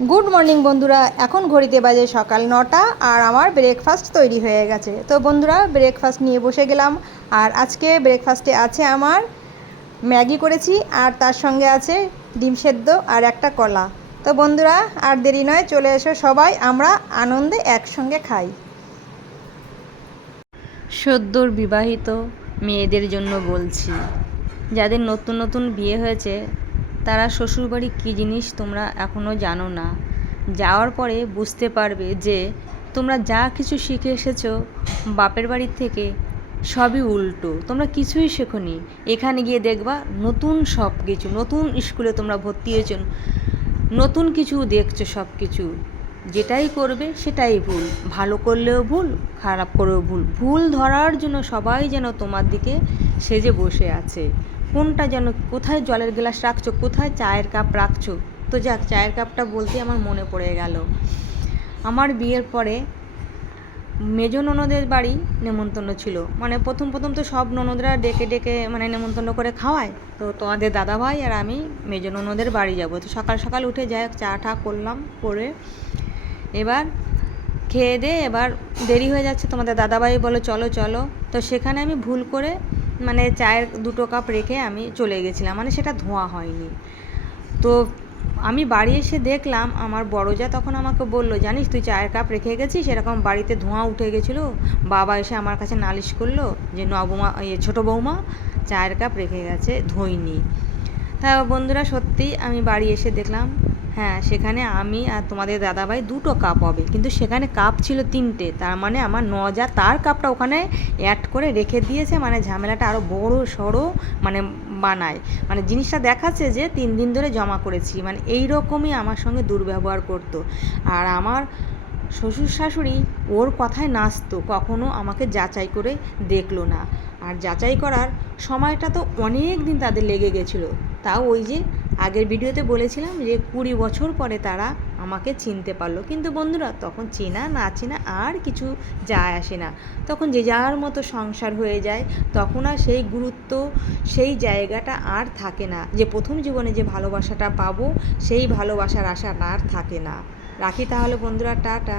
Good morning বন্ধুরা, এখন ঘড়িতে বাজে সকাল 9টা আর আমার ব্রেকফাস্ট তৈরি হয়ে গেছে। তো বন্ধুরা, ব্রেকফাস্ট নিয়ে বসে গেলাম। আর আজকে ব্রেকফাস্টে আছে আমার ম্যাগি করেছি, আর তার সঙ্গে আছে ডিম সেদ্ধ আর একটা কলা। তো বন্ধুরা, আর দেরি নয়, চলে এসো সবাই, আমরা আনন্দে একসঙ্গে খাই। সদ্যর বিবাহিত মেয়েদের জন্য বলছি, যাদের নতুন নতুন বিয়ে হয়েছে তারা শ্বশুরবাড়ি কী জিনিস তোমরা এখনও জানো না। যাওয়ার পরে বুঝতে পারবে যে তোমরা যা কিছু শিখে এসেছো বাপের বাড়ির থেকে সবই উল্টো, তোমরা কিছুই শেখোনি। এখানে গিয়ে দেখবা নতুন সব কিছু, নতুন স্কুলে তোমরা ভর্তি হয়েছো, নতুন কিছু দেখছো, সব কিছু যেটাই করবে সেটাই ভুল, ভালো করলেও ভুল, খারাপ করেও ভুল। ভুল ধরার জন্য সবাই যেন তোমার দিকে সেজে বসে আছে। কোনটা যেন, কোথায় জলের গ্লাস রাখছো, কোথায় চায়ের কাপ রাখছো। তো যাক, চায়ের কাপটা বলতে আমার মনে পড়ে গেল, আমার বিয়ের পরে মেজো ননদের বাড়ি নেমন্তন্ন ছিল। মানে প্রথম প্রথম তো সব ননদরা ডেকে ডেকে মানে নেমন্তন্ন করে খাওয়ায়। তো তোমাদের দাদাভাই আর আমি মেজো ননদের বাড়ি যাব। তো সকাল সকাল উঠে যাই, চা টা করলাম, করে এবার খেয়ে দিয়ে এবার দেরি হয়ে যাচ্ছে, তোমাদের দাদাভাই বলো চলো চলো। তো সেখানে আমি ভুল করে মানে চায়ের 2 কাপ রেখে আমি চলে গেছিলাম, মানে সেটা ধোয়া হয়নি। তো আমি বাড়ি এসে দেখলাম আমার বড়জা তখন আমাকে বলল, জানিস তুই চায়ের কাপ রেখে গেছিস, এরকম বাড়িতে ধোঁয়া উঠে গেছিলো। বাবা এসে আমার কাছে নালিশ করলো যে নবমা, ছোটো বৌমা চায়ের কাপ রেখে গেছে, ধোয়নি। তা বন্ধুরা, সত্যি আমি বাড়ি এসে দেখলাম, হ্যাঁ সেখানে আমি আর তোমাদের দাদাভাই 2 কাপ হবে, কিন্তু সেখানে কাপ ছিল 3টে। তার মানে আমার নজা তার কাপটা ওখানে অ্যাড করে রেখে দিয়েছে, মানে ঝামেলাটা আরও বড়ো সড়ো মানে বানায়। মানে জিনিসটা দেখাচ্ছে যে 3 দিন ধরে জমা করেছি, মানে এই রকমই আমার সঙ্গে দুর্ব্যবহার করতো। আর আমার শ্বশুর শাশুড়ি ওর কথায় নাচতো, কখনো আমাকে যাচাই করে দেখলো না। আর যাচাই করার সময়টা তো অনেক দিন তাদের লেগে গেছিলো। তাও ওই যে আগের ভিডিওতে বলেছিলাম যে 20 বছর পরে তারা আমাকে চিনতে পারলো। কিন্তু বন্ধুরা, তখন চেনা না চেনা আর কিছু যায় আসে না, তখন যে যার মতো সংসার হয়ে যায়। তখন আর সেই গুরুত্ব, সেই জায়গাটা আর থাকে না, যে প্রথম জীবনে যে ভালোবাসাটা পাবো সেই ভালোবাসার আশা আর থাকে না। রাখি তাহলে বন্ধুরা, টাটা।